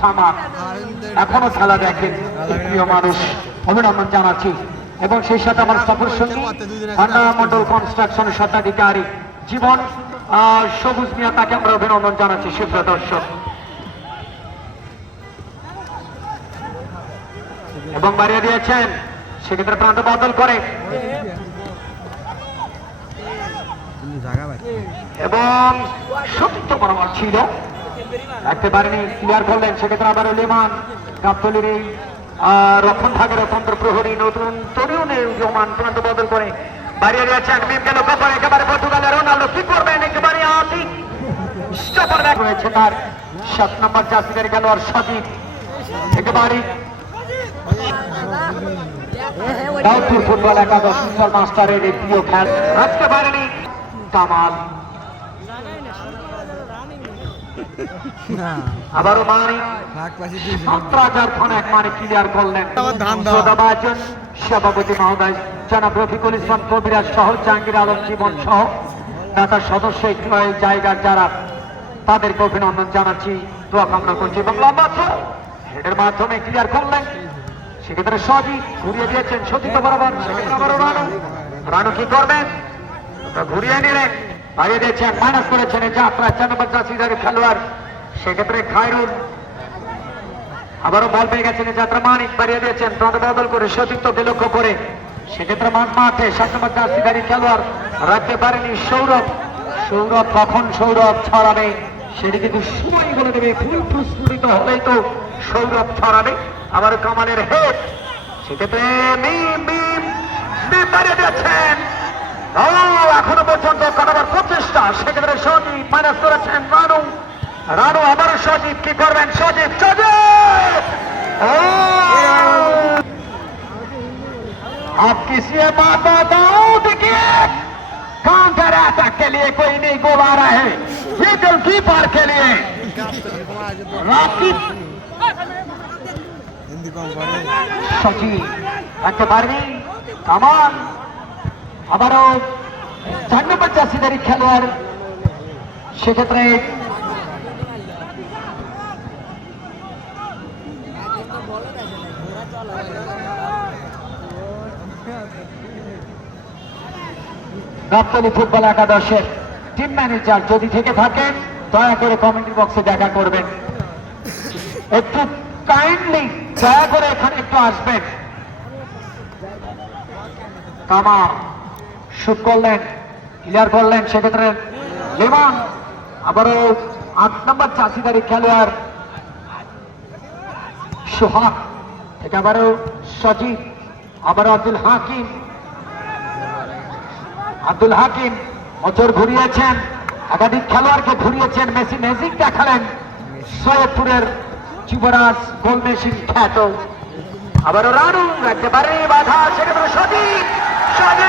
সামাদ। এখনও খেলা দেখেন। প্রিয় মানুষ অভিনন্দন জানাচ্ছি। এবং সেই সাথে আমার সফর সঙ্গী ভান্ডা মন্ডল কনস্ট্রাকশনের স্বত্বাধিকারী। জীবন সবুজ মিয়া তাকে আমরা অভিনন্দন জানাচ্ছি। সুপ্রিয় দর্শক। এবং বাড়িয়ে দিয়েছেন সেক্ষেত্রে প্রান্ত বদল করে। এবং সত্য বরাবর ছিল একেবারে ক্লিয়ার করলেন, সেক্ষেত্রে আবার লিমান গাবতলির এই রক্ষণ ভাগের অতন্ত্র প্রহরী নতুন তরুণের উদীয়মান প্রান্ত বদল করে বাড়িয়ে লক্ষ্য করে একেবারে পর্তুগালের রোনাল্ডো কি করবেন? একেবারে স্টপার তার সাত নম্বর জাসিদের খেলোয়াড় সজীব। একেবারে দাউদপুর ফুটবল একাদশ মাস্টারের এই প্রিয় খেল। আজকে পারেনি কামাল। আবারও ফোন এক মানে ক্লিয়ার করলেন। সভাপতি মহোদয় জনাব রফিকুল ইসলাম কবিরাজ সহ জাহাঙ্গীর আলম জীবন সহ নেতার সদস্য জায়গার যারা তাদেরকে অভিনন্দন জানাচ্ছি দোয়া কামনা করছি এবং লম্বা হেডের মাধ্যমে ক্লিয়ার করলেন। সেক্ষেত্রে সজি ঘুরিয়ে দিয়েছেন সতীত বরাবর। সেক্ষেত্রে আবারও রানু। রানু কি করবেন? ঘুরিয়ে নিলেন। বাড়িয়ে দিয়েছেন মাইনাস করেছেন এই যাত্রা চার নম্বর জাসিদার খেলোয়াড় সেক্ষেত্রে খায়রুল। আবারও বল পেয়ে গেছেন যাত্রা মানিক বাড়িয়ে দিয়েছেন বদল করে সতীর্থকে লক্ষ্য করে। সেক্ষেত্রে মাঝ মাঠে সাত নম্বর জার্সিদারি খেলোয়াড় রাখতে পারেনি সৌরভ। সৌরভ কখন সৌরভ ছড়াবে, সেটি কিন্তু সময় বলে দেবে। ফুল প্রস্ফুটিত হলেই তো সৌরভ ছড়াবে। আবার কামালের হেড সেক্ষেত্রে মিম দিয়েছেন। এখনো পর্যন্ত কাটাবার প্রচেষ্টা সেক্ষেত্রে সজীব মাইনাস করেছেন রানু রানু আবারও সজীব কি করবেন সজীব সজীব ও आप किसी बात बताओ देखिए काउंटर अटैक के लिए कोई नहीं गोल आ रहा है ये गोलकीपर के लिए राकिब হিন্দি কম করে সচিব একেবারে কামান আবারও চার নম্বর চাষিদারি খেলোয়াড় সেক্ষেত্রে গাবতলী ফুটবল একাদশের টিম ম্যানেজার যদি থেকে থাকেন, দয়া করে কমেন্ট বক্সে দেখা করবেন। একটু কাইন্ডলি দয়া করে এখানে একটু আসবেন। কামা শুট করলেন ক্লিয়ার করলেন সেক্ষেত্রে লেমন, আবারও আট নম্বর চাষিদারি খেলোয়াড় সোহাগ, থেকে আবারও সজিব, আবারও আব্দুল হাকিম। আব্দুল হাকিম মোচর ঘুরিয়েছেন, একাধিক খেলোয়াড়কে ঘুরিয়েছেন, মেসি ম্যাজিক দেখালেন, সৈয়দপুরের যুবরাজ গোল মেশিন খ্যাত। আবারও রানু, একেবারে বাধা সেক্ষেত্রে সজীব সজীব